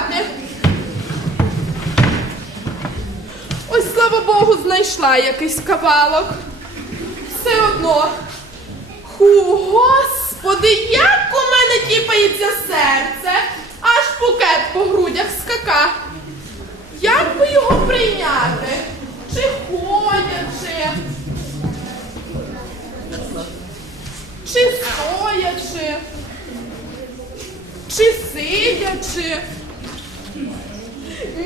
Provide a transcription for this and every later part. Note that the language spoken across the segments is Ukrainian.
саджати. Ось, слава Богу, знайшла якийсь кавалок. Все одно. Ху, господи, як у мене тіпається серце, аж букет по грудях скака. Як би його прийняти? Чи ходячи? Чи стоячи? Чи сидячи?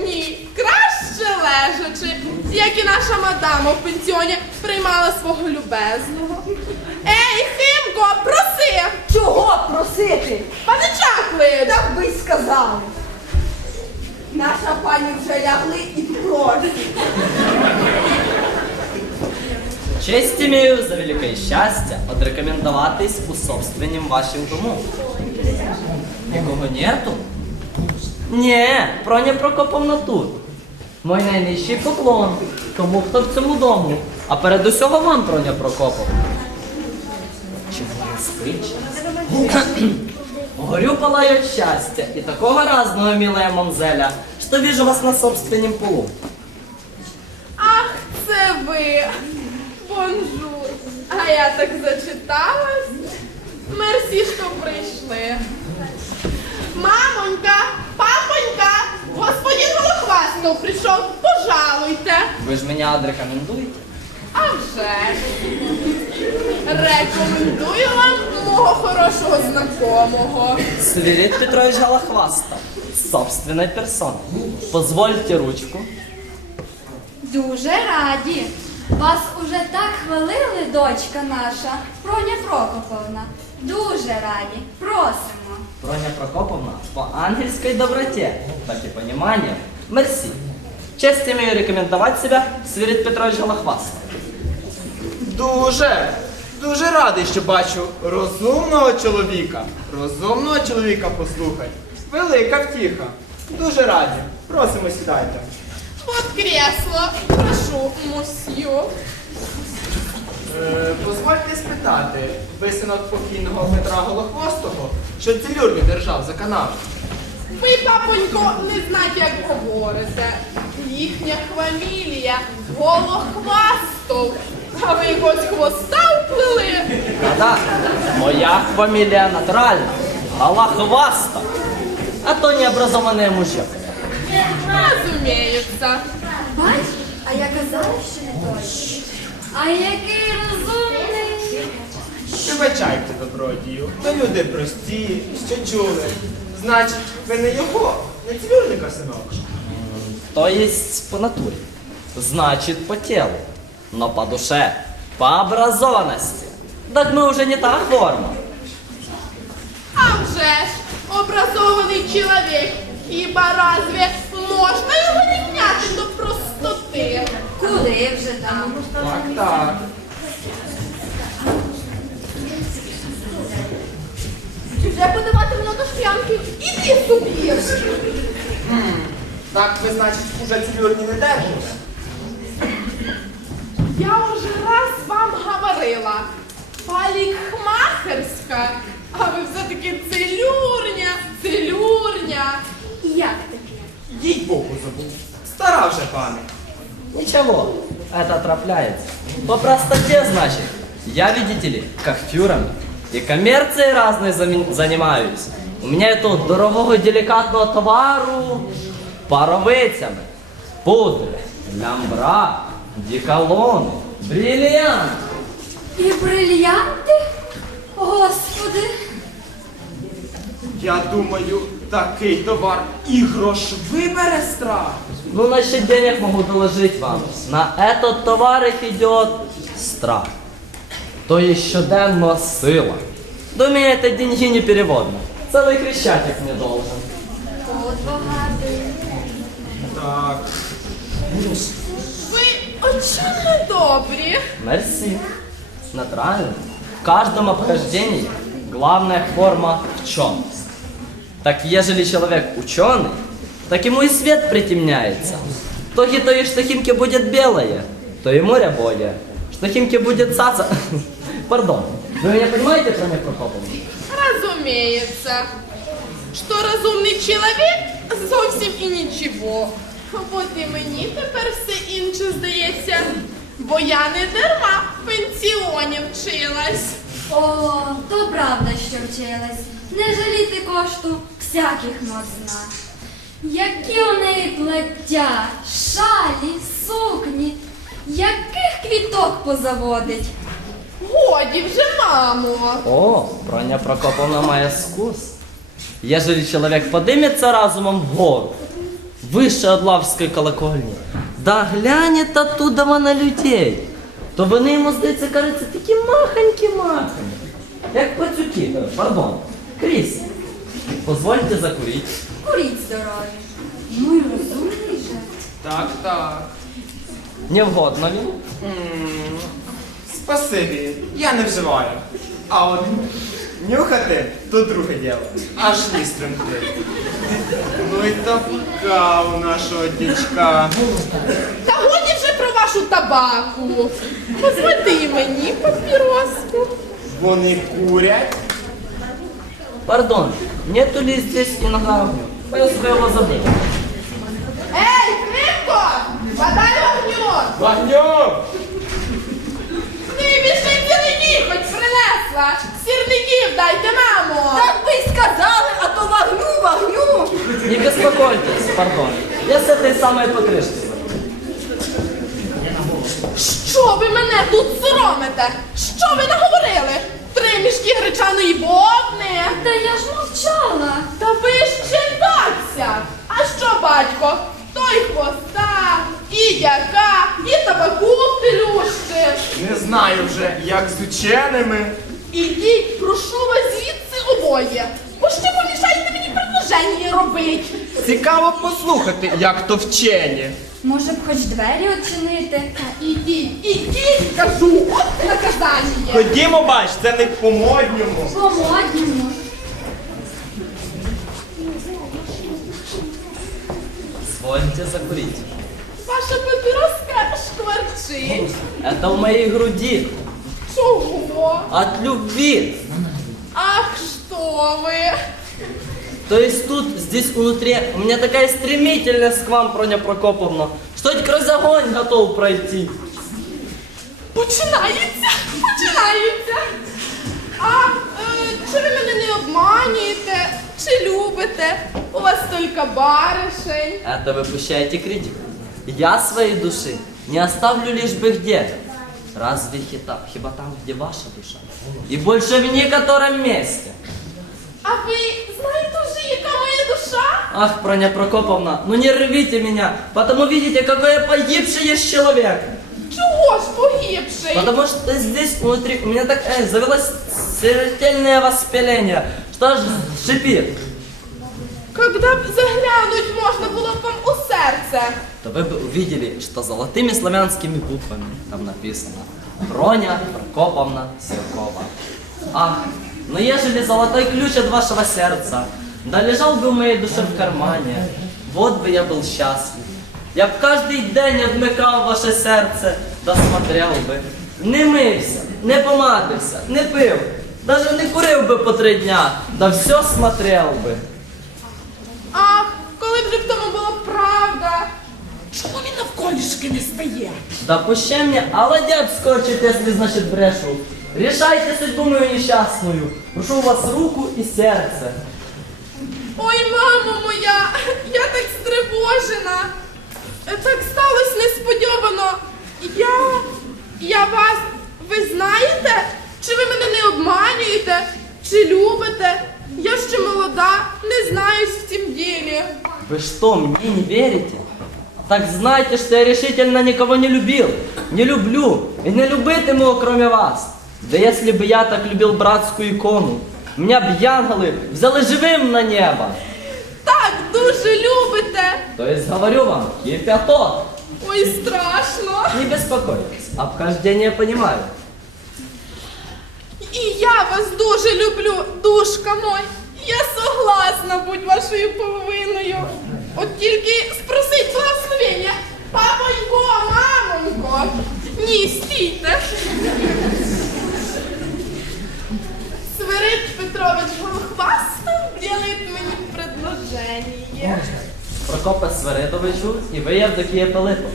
Ні, краще лежачи, як і наша мадама в пенсіоні приймала свого любезного. Ей, Химко, проси! Чого просити? Паничак лиш! Так би й сказали. Наша пані вже лягли і просять. Честь имею за великое счастье отрекомендоватись у собственнім вашим дому. Нікого нету? Ні, Проня Прокоповна тут. Мой найнижчий поклон тому, хто в цьому дому. А перед усього вам, Проня Прокоповна. Чому не спить? Горю палаю счастья и такого разного, милая мамзеля, что вижу вас на собственном полу. Ах, це ви! Бонжур! А я так зачиталась. Мерсі, що прийшли. Мамонька, папонька, господин Голохвастов прийшов, пожалуйте. Ви ж мене отрекомендуєте? А вже ж. Рекомендую вам мого хорошого знакомого. Свирид Петрович Голохвастов, собственной персоной. Позвольте ручку. Дуже раді. Вас уже так хвалили, дочка наша, Проня Прокоповна. Дуже раді. Просимо. Броня Прокоповна, по ангельской доброте, так и пониманию, мерси. Честь имею рекомендовать себя Свирид Петрович Голохвастов. Дуже, дуже радий, що бачу розумного чоловіка. Розумного чоловіка послухай. Велика втіха. Дуже раді. Просимо сідайте. От кресло. Прошу, мусью. Е, дозвольте спитати, ви синок покійного Петра Голохвостого, що цілюрню держав за канал. Ви, папонько, не знаєте, як говорите. Їхня фамілія Голохвастов. А ви якогось хвоста вплили? Да-да, моя фамилия натуральна. Голохвастов. А то необразованный мужик. Разуміється. Бач, а я казала, що не точно. А який розумний. Вибачайте, добродію. Ми люди прості, що чули. Значить, ви не його, не цілюрника синок. То есть по натуре. Значит, по телу. Но по душе. По образованности. Так мы уже не та форма. А вже ж, образований чоловік. Хіба разве можна його рівняти до простоти? Куди вже там? Так, так. Чи вже подавати мене до шклянки? Іди собі. Так ви, значить, уже цілюрні не держите. Я уже раз вам говорила. Палікмахерська. А ви все-таки целюрня, целюрня. Як таке? Їй Богу забув. Стара вже пане. Ничего, это трапляется. По простоте, значит. Я, видите ли, как фюрер и коммерцией разной занимаюсь. У меня и тут дорогого деликатного товару паровицями, пудри, лямбра, деколони, бриллиант. І брильянти? Господи. Я думаю, такий товар і грош вибере страх. Ну, насчет денег могу доложить вам. На этот товарик идет страх. То есть щоденно сила. Это деньги не переводно. Целый крещатик мне должен. От багатий. Так. Ви очень добрі. Мерси. Натурально. В каждом обхождении главная форма ученость. Так ежели человек ученый, так ему и свет притемняется. То то и штахимки будет белое, то и море более. Штахимки будет цаца. Пардон. Вы меня понимаете, Таня Прокоповна? Разумеется, що розумний чоловік зовсім і нічого. От і мені тепер все інше здається, бо я не дарма в пенсіоні вчилась. О, то правда, що вчилась. Не жаліти кошту всяких можна. Які у неї плаття, шалі, сукні, яких квіток позаводить. Годі вже, мамо. О, Броня Прокоповна має скус. Ежели человек подымется разумом в гору, выше от лавской колокольни, да глянет оттуда на людей, то вони йому, здається, кажуться такі махонькі-махонькі. Як пацюки, пардон, Кріс, позвольте закурити. Куріть здорові. Ну й розумний же. Так, так. Не вгодно він? М, Спасибі, я не вживаю. А от нюхати то друге діло. Аж ніс тремтить. Ну і така у нашого дічка. Та годі вже про вашу табаку. Позвольте і мені папіроску. Вони курять. Пардон, нету ли здесь иногда огню? Я своего забыл. Ей, Кривко! Подай вогню! Вогню! Ти більше сірників хоч принесла! Сірників дайте, мамо! Так ви й сказали, а то вогню, вогню. Не беспокойтесь, пардон. Я с этой самой покрышки. Що ви мене тут соромите? Що ви наговорили? Три мішки гречаної вовни? Та я ж мовчала. Та ви ще даться! А що, батько? Той хвоста, і дяка, і табаку впелющив. Не знаю вже, як з ученими. Ідіть, прошу вас звідси обоє. Бо що помішаєте мені предложення робить? Цікаво послухати, як то вчені. Може б хоч двері відчинити? Та ідіть, ідіть, кажу, от наказання. Ходімо, бач, це не по-модньому. По-модньому. Звольте закурить. Ваша папіроска шкварчить. Это в моей груди. Чого? От любви. Ах, що ви? То есть тут, здесь внутри, у меня такая стремительность к вам, Проня Прокоповна, что хоть сквозь огонь готов пройти. Починається, починається. А е, чи ви мене не обманюєте? Чи любите? У вас тільки баришень. Это вы пущаете критику. Я своей души не оставлю лишь бы где. Разве хита, хиба там, где ваша душа? И больше в некотором месте. А ви знаєте вже, яка моя душа? Ах, Проня Прокоповна, ну не рвите меня, потому видите, какой я погибший есть человек. Чого ж погибший? Потому что здесь внутри у меня так э, завелось смертельное воспаление, что аж шипит. Когда б заглянуть можна було б вам у серце. То вы бы увидели, что золотыми славянскими буквами там написано Броня Прокоповна Силкова. Ах, но ежели золотой ключ от вашего сердца, да лежал бы в моей душе в кармане, вот бы я был счастлив. Я б каждый день одмикав ваше серце, да смотрел би. Не мився, не помадився, не пив, даже не курив би по три дня, да все смотрел би. Ах, коли б же в тому була правда. Чому він навколішки не стає? Да пуще мне, а ладят скочит, если значит брешу. Решайте судьбу мою несчастную. Прошу у вас руку и сердце. Ой, мамо моя, я так стривожена. Так сталося несподівано. Я. Я вас. Ви знаєте? Чи ви мене не обманюєте? Чи любите? Я ще молода, не знаюсь в цім ділі. Вы что, мне не верите? Так знайте, что я решительно никого не любил, не люблю и не любитиму, кроме вас. Да если бы я так любил братскую икону, меня б янголы взяли живым на небо. Так дуже любите. То есть говорю вам, кипяток. Ой, страшно. Не беспокойтесь, обхождение понимаю. І я вас дуже люблю, душка мой. Я согласна бути вашою половиною. От тільки спросить благословення. Папонько, мамонько. Ні, стійте. Свирид Петрович Голохвастов делает мені предложение. Прокопа Свиридовичу и вы, Евдокия Пилипов.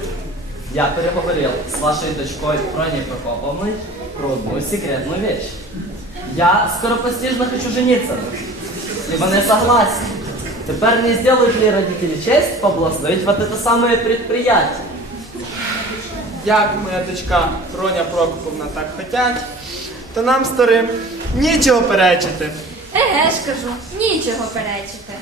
Я переговорил с вашей дочкой Проней Прокоповной про одну секретную вещь. Я скоропостижно хочу жениться. И вы не согласны. Теперь не сделают ли родители честь поблагословить вот это самое предприятие? Як моя дочка Роня Прокоповна так хотять, то нам старим нічого перечити. Еге ж кажу, нічого перечити.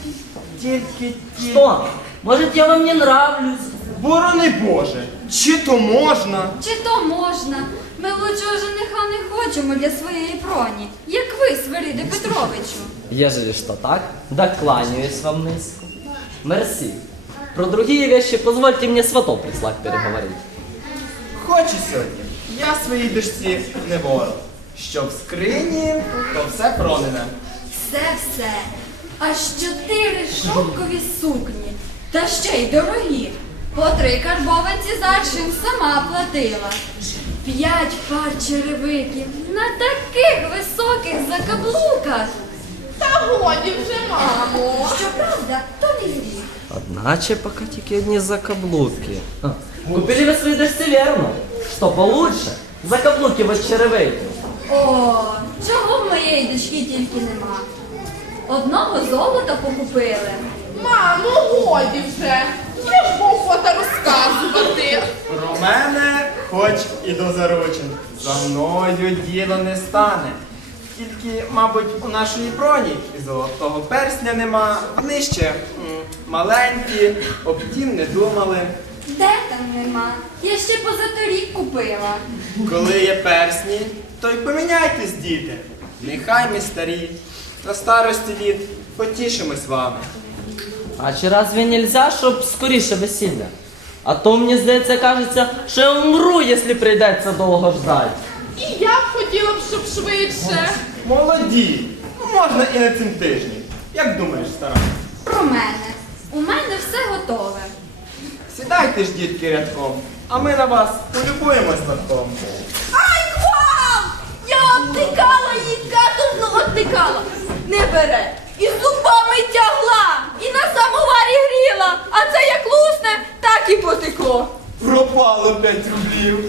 Тільки ті. Что? Может, я вам не нравлюсь? Борони Боже, чи то можна? Чи то можна? Ми лучшого жениха не хочемо для своєї проні, як ви, Свириде Петровичу. Ежели что так, да кланяюсь вам низко. Мерси. Про другие вещи позвольте мне сватов прислать переговорить. Хочу сьогодні. Я своїй дочці не ворог. Що в скрині, то все пронене. Все-все. Аж чотири шовкові сукні. Та ще й дорогі. По три карбованці заршин сама платила. П'ять пар черевиків на таких високих закаблуках. Та годі вже, мамо. Щоправда, то не гріх. Одначе покатики одни закаблуки. А, Купили вы свои дожди верно? Что получше? Закаблуки в черевейки. О, чого в моєї дочки тільки нема. Одного золота покупили. Мамо, годі вже. Я ж охота розказувати. Про мене хоч і до заручин. За мною діло не стане. Тільки, мабуть, у нашої броні і золотого персня нема. Вони ще м, маленькі, об тім не думали. Де там нема? Я ще позаторік купила. Коли є персні, то й поміняйтесь, діти. Нехай ми старі, на старості літ потішимось вами. А чи разве нельзя, щоб скоріше весілля? А то мені здається, кажеться, що я умру, якщо прийдеться довго ждать. І я б хотіла б, щоб швидше. Молоді, ну можна і на цим тижні. Як думаєш, стара? Про мене. У мене все готове. Сідайте ж, дітки, рядком, а ми на вас полюбуємось латком. Ай, квал! Я обтикала її, каторжно обтикала. Не бере. І зубами тягла, і на самоварі гріла. А це як лусне, так і потекло. Пропало 5 рублів.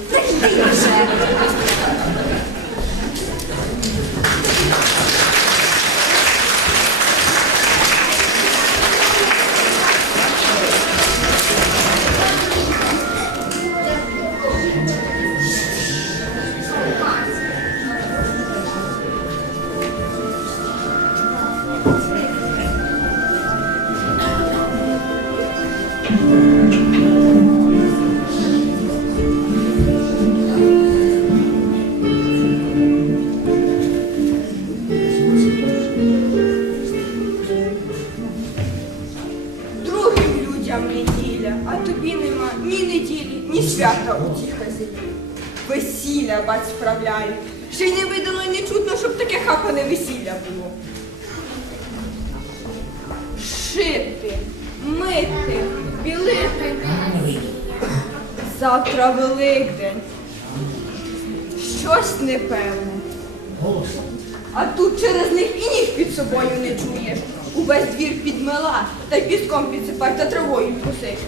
Собою не чуєш. Увесь двір підмела, та й піском підсипай та травою косиш.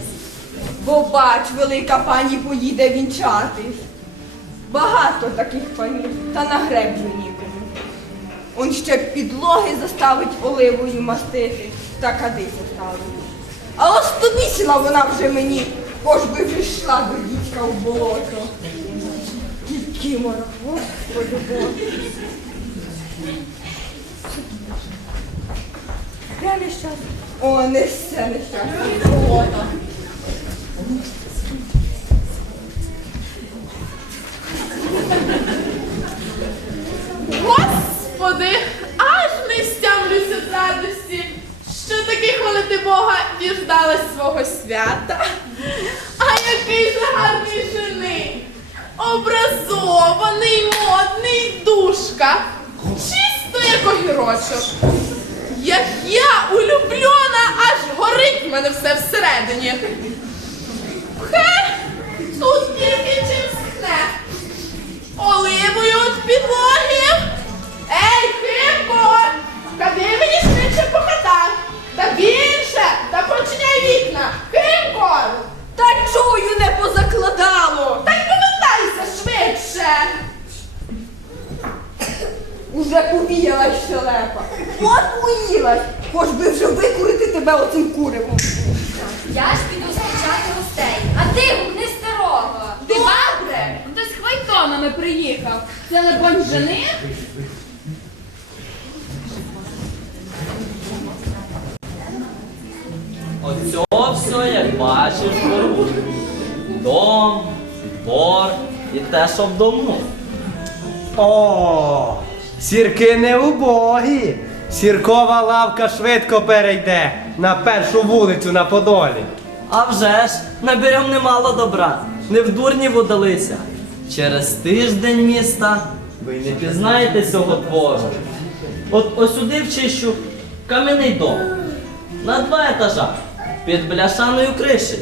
Бо бач, велика пані поїде вінчатись. Багато таких панів, та на греблю нікому. Он ще підлоги заставить оливою мастити та кадиця ставить. А остудісила вона вже мені, хоч би вже йшла до дідька в болото. Кімора, господи Боже. Я нещасна. О, не все нещасне. Господи, аж не стямлюся з радості, що таки хвалити Бога діждалась свого свята. А який же гарний жених, образований, модний душка, чисто як огірочок. Як я улюблена, аж горить в мене все всередині. Хе, тут тільки чим схне. Оливою від підлоги. Ей, Химко! Кади мені швидше по хатах. Та більше, та починяй вікна. Химко! Та чую, не позакладало. Та й повертайся швидше. Уже повіялась щелепа. От уїлась. Хоч би вже викурити тебе оцим куревом. Я ж піду зустрічати гостей, а ти гукни старого. Добре. Хтось хвайтонами приїхав. Це лебонь жених? Оцьо все, як бачиш, беру. Дом, двор і те, що в дому. О, сірки не убогі. Сіркова лавка швидко перейде на першу вулицю на Подолі. А вже ж, наберем немало добра, не в дурні водалися. Через тиждень міста ви не пізнаєте цього двору. От осюди вчищу кам'яний дом на два етажа під бляшаною кришею.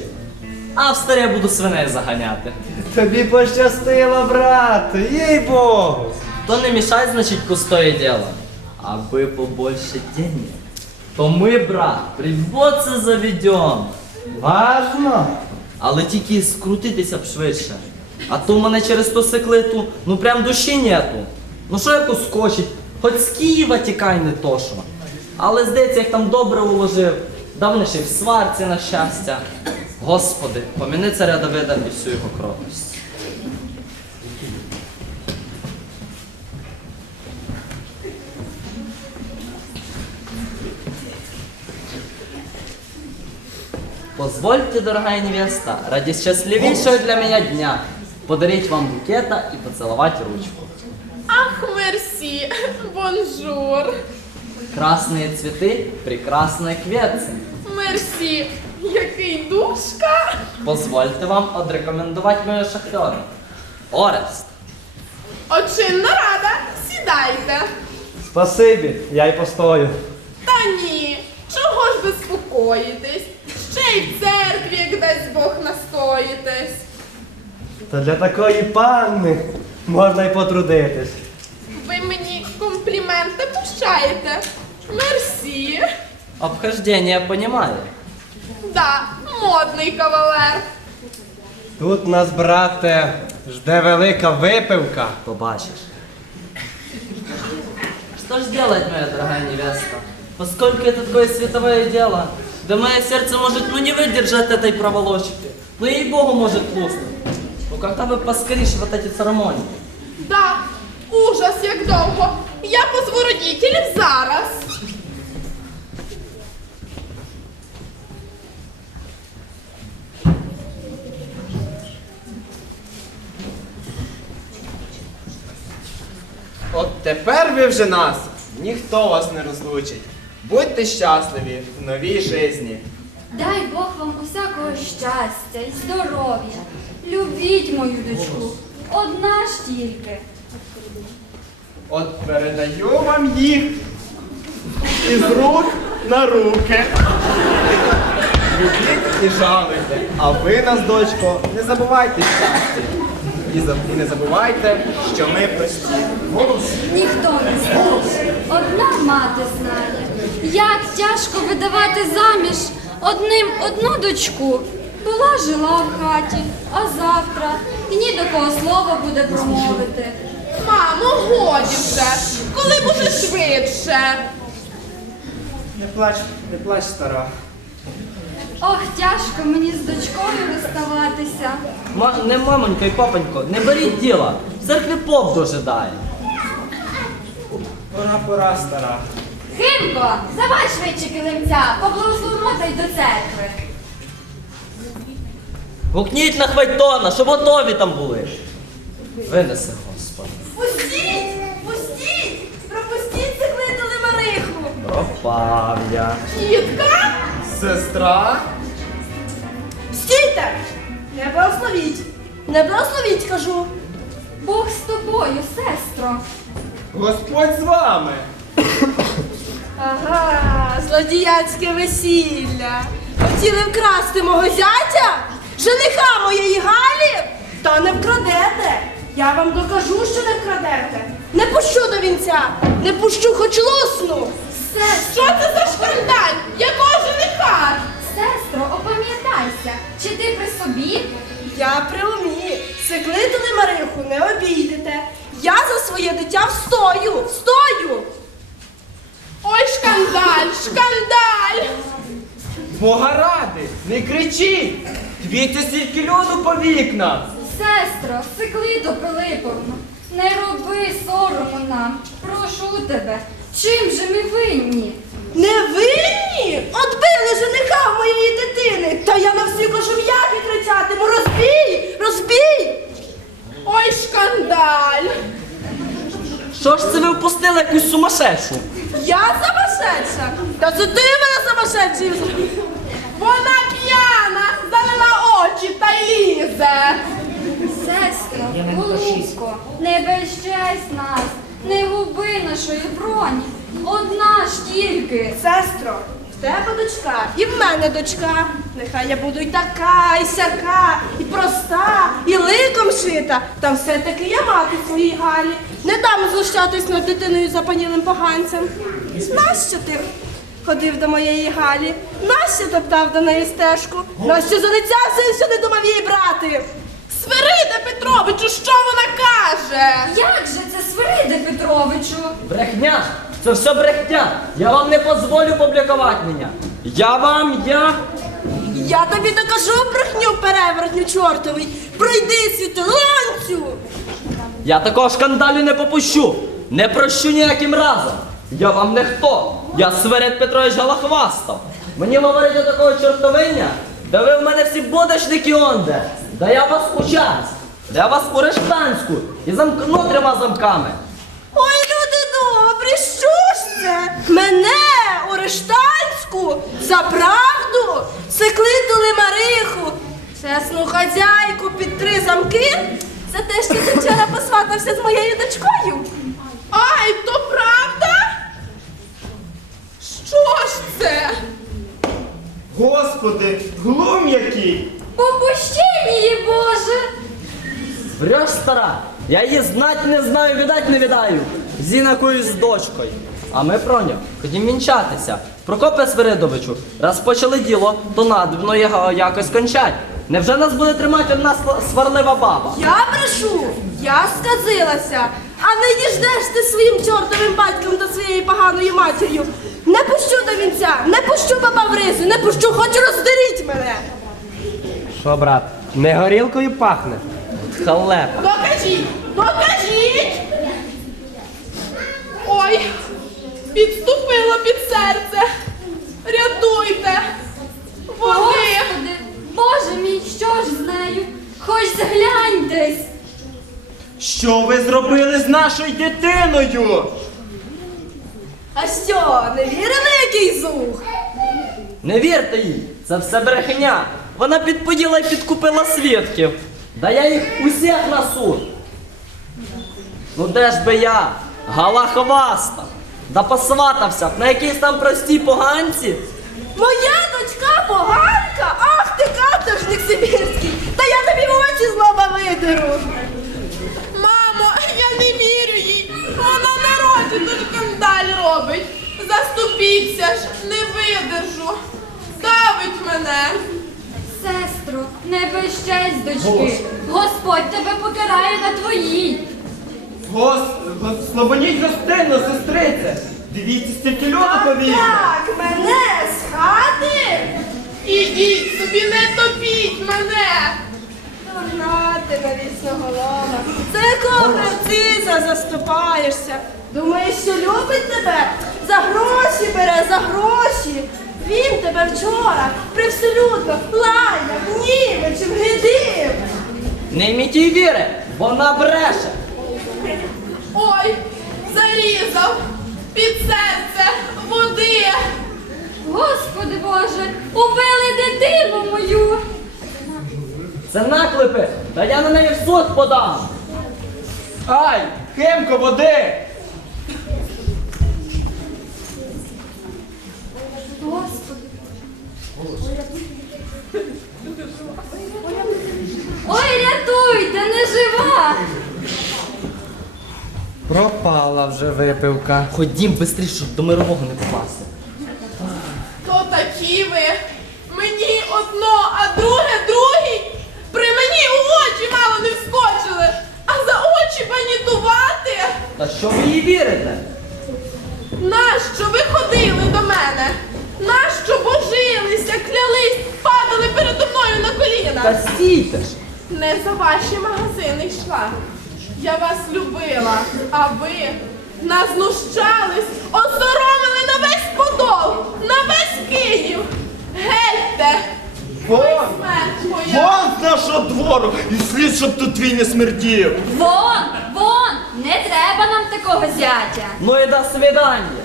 А в старе буду свиней заганяти. Тобі пощастило, брат, їй Богу. То не мешать, значит, пустое дело. Аби побольше денег, то ми, брат, приводце заведем. Важно. Але тільки скрутитися б швидше. А то в мене через ту секлиту, ну прям душі нету. Ну що як ускочить? Хоч з Києва тікай не то що. Але здається, як там добре уложив, да вони ще й в сварці на щастя. Господи, поміни царя Давида і всю його кротость. Позвольте, дорогая невеста, ради счастливейшего для меня дня подарить вам букета и поцеловать ручку. Ах, мерсі, бонжур. Красные цветы, прекрасные кветцы. Мерсі, який душка. Позвольте вам отрекомендовать моего шахтера. Орест. Очинна рада, сідайте. Спасибі, я й постою. Та ні, чого ж ви спокоїтесь? Ще й в церкві, як десь Бог настоїтесь. Та для такої панни можна й потрудитись. Ви мені компліменти пущаєте? Мерсі. Обхождение понимаю. Да, модний кавалер. Тут нас, брате, жде велика випивка. Побачишь. Что ж делать, моя дорогая невеста? Поскольку это такое световое дело, да мое сердце может ну не выдержать этой проволочки. Ну ей-богу может луснуть. Ну когда вы поскоришь вот эти церемонии? Да, ужас, як довго. Я позву родителів зараз. От тепер ви вже нас, ніхто вас не розлучить. Будьте щасливі в новій житті. Дай Бог вам усякого щастя і здоров'я. Любіть мою дочку. Одна ж тільки. От передаю вам їх із рук на руки. Любіть і жалуйте. А ви нас, дочко, не забувайте щастя. І за- і не забувайте, що ми прості. Ніхто не знає. Одна мати знає. Як тяжко видавати заміж одним одну дочку. Була жила в хаті, а завтра і ні до кого слова буде промовити. Мамо, годі вже. Коли б уже швидше. Не плач, не плач, стара. Ох, тяжко мені з дочкою розставатися. Ма, не мамонька і папонько, не беріть діла. В церкві поп дожидає. Пора, пора, стара. Химко, давай швидше килимця, поблагословимо та й до церкви. Гукніть на хвайтона, щоб готові там були. Винеси, Господи. Пустіть! Пустіть! Пропустіть циклину лимариху! Пропав я. Тітка? Сестра? Стійте! Не благословіть! Не благословіть, кажу! Бог з тобою, сестро. Господь з вами. Ага, злодіянське весілля. Хотіли вкрасти мого зятя? Жениха моєї Галі? Та не вкрадете. Я вам докажу, що не вкрадете. Не пущу до вінця, не пущу, хоч лусну. Що це за шкандаль? Якого жениха? Сестро, опам'ятайся, чи ти при собі? Я при умі. Секлиту Мариху не обійдете. Я за своє дитя встою, встою. Ой, шкандаль, шкандаль! Бога ради, не кричіть! Дивіться, стільки льоду по вікнах. Сестро, Сиклидо Пилиповно, не роби сорому нам. Прошу тебе, чим же ми винні? Не винні? Отбили жениха моєї дитини. Та я на всі кожум'яки кричатиму. Розбій! Розбій! Ой, шкандаль! Що ж це ви впустили якусь сумасшедшу? Я самошедша. Та це ти мене самошедшою. Вона п'яна, залила очі та лізе. Сестро, голубко, не безчесть нас, не губи нашої броні. Одна ж тільки. Сестро, в тебе дочка, і в мене дочка. Нехай я буду і така, і сяка, і проста, і ликом шита. Та все-таки я мати своїй Галі. Не дам знущатись над дитиною запанілим поганцем. Нащо ти ходив до моєї Галі? Нащо топтав до неї стежку? Нащо залицявся і сюди думав її брати? Свириде Петровичу, що вона каже? Як же це Свириде Петровичу? Брехня! Це все брехня! Я вам не дозволю публікувати мене. Я вам, я. Я тобі докажу брехню перевертню чортовий. Пройди світоланцю. Я такого шкандалю не попущу. Не прощу ніяким разом. Я вам не хто. Я Сверед Петрович Галахвастов. Мені говорити такого чортовиння? Да ви в мене всі будочники онде. Да я вас у час. Да я вас у рештанську. І замкну трьома замками. Ой, люди добрі, що ж це? Мене у Рештанську за правду секлитили Мариху, чесну хазяйку під три замки за те, що ти вчора посватався з моєю дочкою. Ай, то правда? Що ж це? Господи, глум який! Попущи її, Боже! Врешь, стара, я її знать не знаю, відать не відаю. З інакою з дочкою. А ми про нього ходім вінчатися. Прокопе Свиридовичу, раз почали діло, то надобно його якось кончать. Невже нас буде тримати одна сварлива баба? Я брешу, я сказилася, а не діждеш ти своїм чортовим батьком та своєю поганою матір'ю. Не пущу до вінця, не пущу баба в ризу, не пущу, хоч роздеріть мене. Що, брат, не горілкою пахне? Халепа. Докажіть, докажіть! Ой, підступило під серце. Рятуйте! Вони! Господи, Боже мій, що ж з нею? Хоч згляньтесь! Що ви зробили з нашою дитиною? А що, не вірили, який зух? Не вірте їй, це все брехня. Вона підподіла і підкупила свідків. Да я їх усіх на суд. Ну де ж би я? Галахваста. Да посватався б на якійсь там простій поганці. Моя дочка поганка? Ах ти каторжник сибірський! Та я тобі в очі злоба видеру! Мамо, я не вірю їй. Вона не роті тут скандаль робить. Заступіться ж, не видержу. Давить мене. Сестро, не безчесть дочки. Господь тебе покарає на твоїй. Гос, гос- слабоніть гостинно, сестрице. Дивіться, стільки льоду повітря. Так, мене з хати. Ідіть собі, не топіть мене. Дурна ти навісноголова. За якого нарциса заступаєшся? Думаєш, що любить тебе? За гроші бере, за гроші. Він тебе вчора привселюдно лаяв, німечем, гидив. Не йміть їй віри, вона бреше. Ой, зарізав під серце води. Господи Боже, убили дитину мою. Це наклепи, та я на неї в суд подам. Ай, Хемко, води! Господи. Ой, рятуйте, не жива. Пропала вже випивка. Ходім швидше, щоб до мирового не попасти. То такі ви. Мені одно, а друге другий. При мені у очі мало не вскочили, а за очі панітувати. Та що ви їй вірите? Нащо ви ходили до мене? Нащо божилися, клялись, падали передо мною на коліна? Та стійте ж. Не за ваші магазини йшла. Я вас любила, а ви назнущались, осоромили на весь подол, на весь Київ. Гетьте! Вон! Вон з нашого двору! І слід, щоб тут твій не смердів! Вон, вон, не треба нам такого зятя. Ну і до свидання.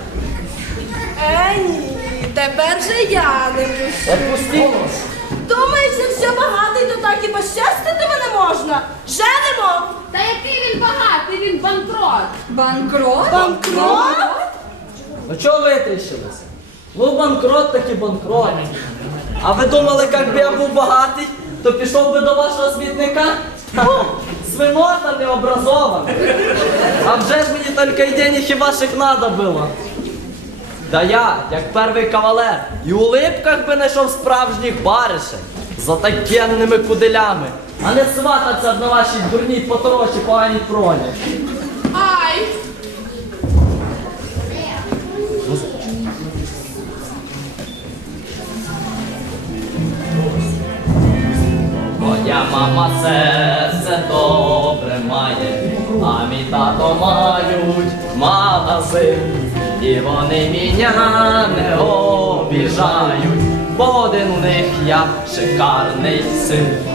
Е, ні, тепер же я не мушу. Отпустіть. Думаєш, якщо багатий, то так і пощастити мене можна? Женимо! Та який він багатий, він банкрот. Банкрот? Банкрот? Ну чого витріщилися? Ну банкрот так і банкрот. А ви думали, як би я був багатий, то пішов би до вашого смітника? Свинота необразована. А вже ж мені тільки й денег і ваших надо було. Да я, як перший кавалер, і у липках би знайшов справжніх баришень за такенними куделями, а не свататься на вашій дурній поторочі поганій проні. Ай! Моя мама добре мій тато мають магазин. І вони мене не обіжають, бо один у них я шикарний син.